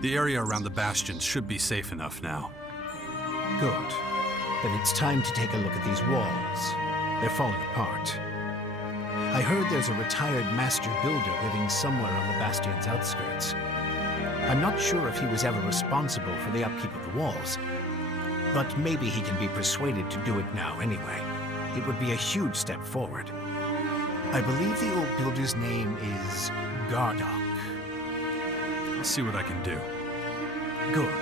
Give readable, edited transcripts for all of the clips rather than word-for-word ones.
The area around the bastions should be safe enough now. Good. Then it's time to take a look at these walls. They're falling apart. I heard there's a retired master builder living somewhere on the bastion's outskirts. I'm not sure if he was ever responsible for the upkeep of the walls, but maybe he can be persuaded to do it now anyway. It would be a huge step forward. I believe the old builder's name is Gardock. I'll see what I can do. Good.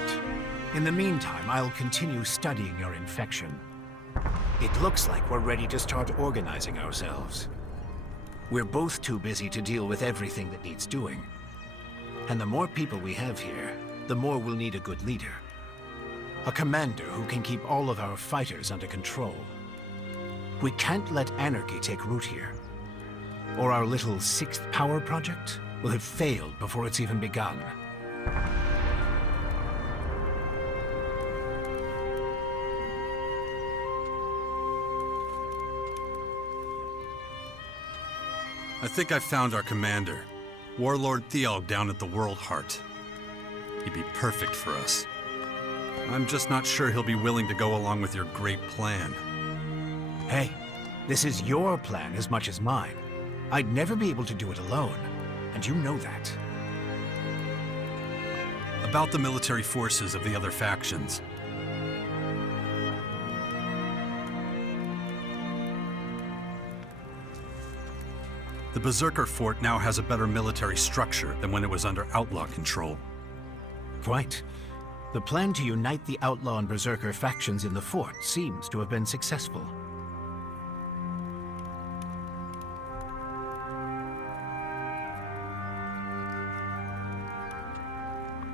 In the meantime, I'll continue studying your infection. It looks like we're ready to start organizing ourselves. We're both too busy to deal with everything that needs doing. And the more people we have here, the more we'll need a good leader. A commander who can keep all of our fighters under control. We can't let anarchy take root here, or our little sixth power project will have failed before it's even begun. I think I found our commander, Warlord Theog down at the World Heart. He'd be perfect for us. I'm just not sure he'll be willing to go along with your great plan. Hey, this is your plan as much as mine. I'd never be able to do it alone, and you know that. About the military forces of the other factions. The Berserker Fort now has a better military structure than when it was under Outlaw control. Right. The plan to unite the Outlaw and Berserker factions in the fort seems to have been successful.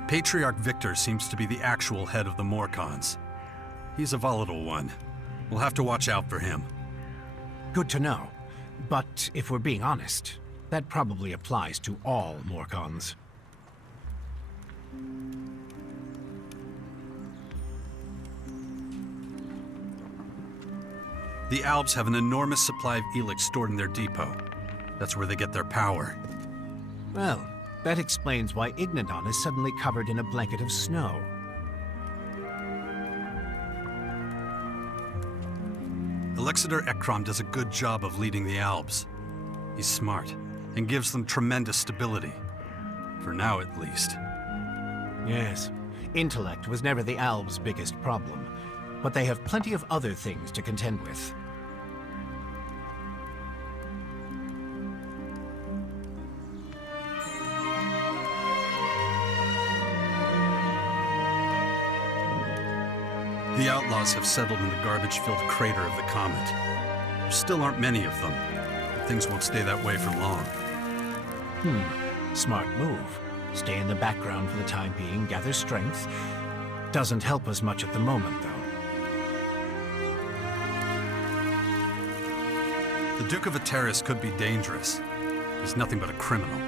Patriarch Victor seems to be the actual head of the Morcons. He's a volatile one. We'll have to watch out for him. Good to know. But if we're being honest, that probably applies to all Morcons. The Albs have an enormous supply of ELEX stored in their depot. That's where they get their power. Well, that explains why Ignadon is suddenly covered in a blanket of snow. Alexander Ekrom does a good job of leading the Albs. He's smart, and gives them tremendous stability. For now, at least. Yes. Intellect was never the Albs' biggest problem, but they have plenty of other things to contend with. The Outlaws have settled in the garbage-filled crater of the comet. There still aren't many of them, but things won't stay that way for long. Smart move. Stay in the background for the time being, gather strength. Doesn't help us much at the moment, though. The Duke of Ateris could be dangerous. He's nothing but a criminal.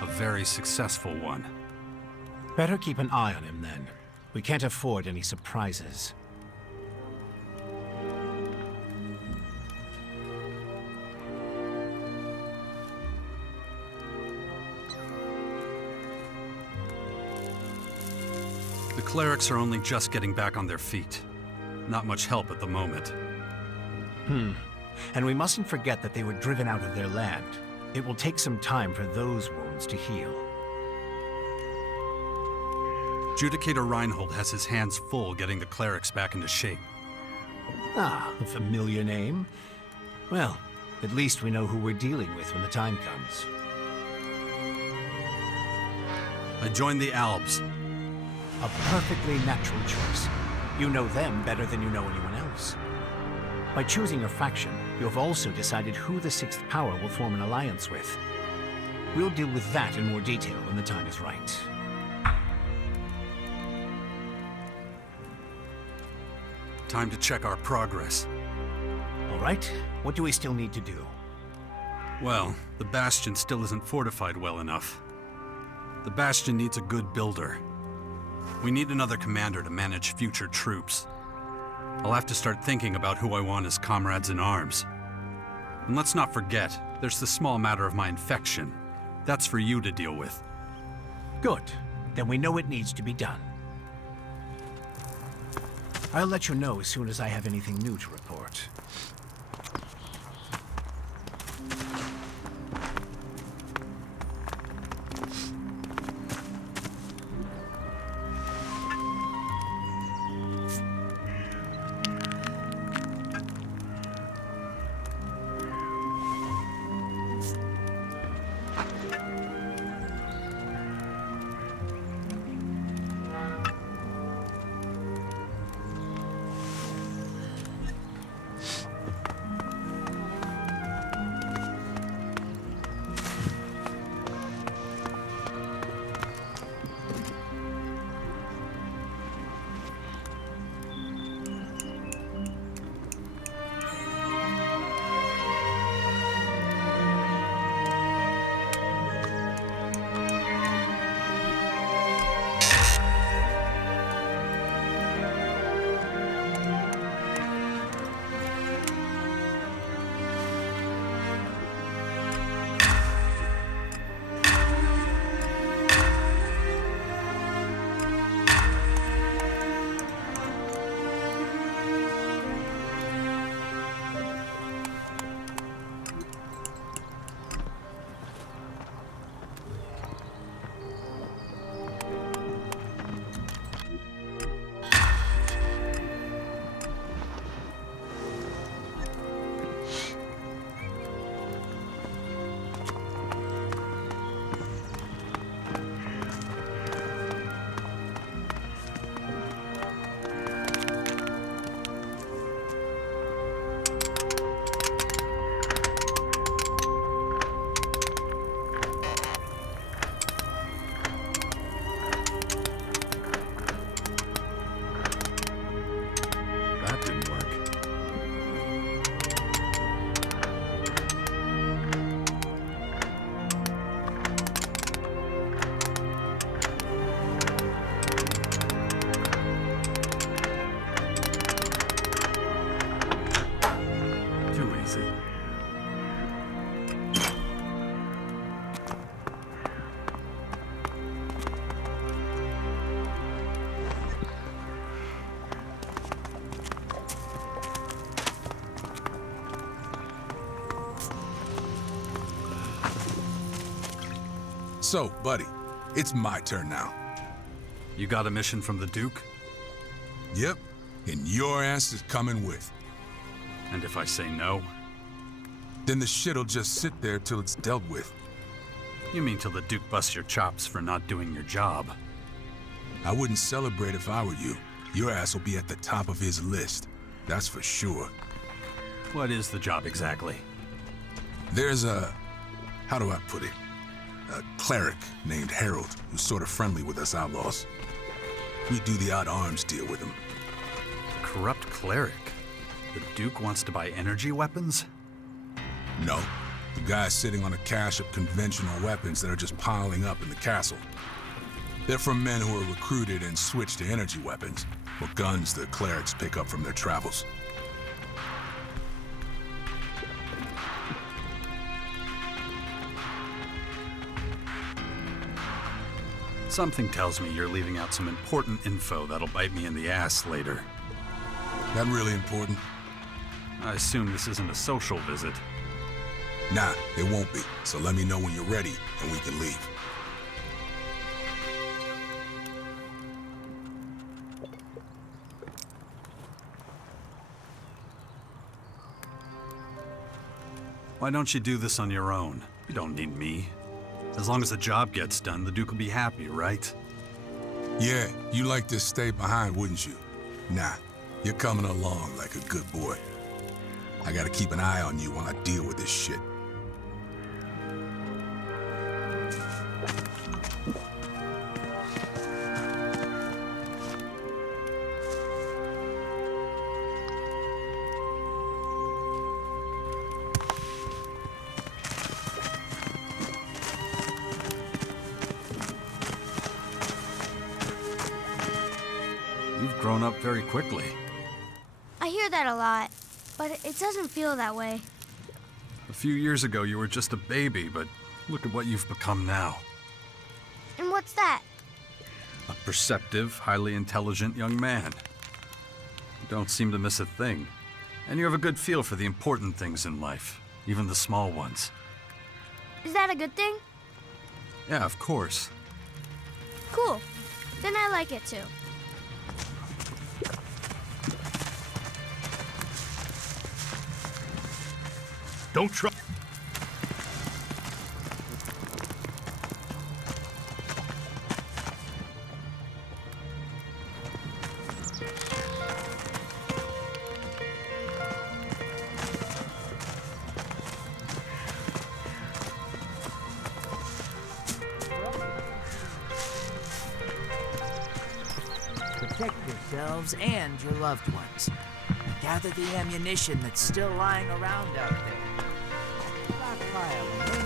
A very successful one. Better keep an eye on him, then. We can't afford any surprises. The clerics are only just getting back on their feet. Not much help at the moment. And we mustn't forget that they were driven out of their land. It will take some time for those wounds to heal. Judicator Reinhold has his hands full getting the clerics back into shape. Ah, a familiar name. Well, at least we know who we're dealing with when the time comes. I joined the Albs. A perfectly natural choice. You know them better than you know anyone else. By choosing your faction, you have also decided who the Sixth Power will form an alliance with. We'll deal with that in more detail when the time is right. Time to check our progress. All right, what do we still need to do? Well, the Bastion still isn't fortified well enough. The Bastion needs a good builder. We need another commander to manage future troops. I'll have to start thinking about who I want as comrades in arms. And let's not forget, there's the small matter of my infection. That's for you to deal with. Good. then we know it needs to be done. I'll let you know as soon as I have anything new to report. So, buddy, it's my turn now. You got a mission from the Duke? Yep, and your ass is coming with. And if I say no? Then the shit'll just sit there till it's dealt with. You mean till the Duke busts your chops for not doing your job? I wouldn't celebrate if I were you. Your ass will be at the top of his list, that's for sure. What is the job exactly? There's a... how do I put it? A cleric named Harold who's sort of friendly with us outlaws. We do the odd arms deal with him. Corrupt cleric? The Duke wants to buy energy weapons? No. The guy's sitting on a cache of conventional weapons that are just piling up in the castle. They're from men who are recruited and switched to energy weapons, or guns the clerics pick up from their travels. Something tells me you're leaving out some important info that'll bite me in the ass later. That really important? I assume this isn't a social visit. Nah, it won't be. So let me know when you're ready, and we can leave. Why don't you do this on your own? You don't need me. As long as the job gets done, the Duke will be happy, right? Yeah, you like to stay behind, wouldn't you? Nah, you're coming along like a good boy. I gotta keep an eye on you while I deal with this shit. You've grown up very quickly. I hear that a lot, but it doesn't feel that way. A few years ago, you were just a baby, but look at what you've become now. And what's that? A perceptive, highly intelligent young man. You don't seem to miss a thing. And you have a good feel for the important things in life, even the small ones. Is that a good thing? Yeah, of course. Cool. Then I like it too. Don't try. Protect yourselves and your loved ones. Gather the ammunition that's still lying around out there. Stockpile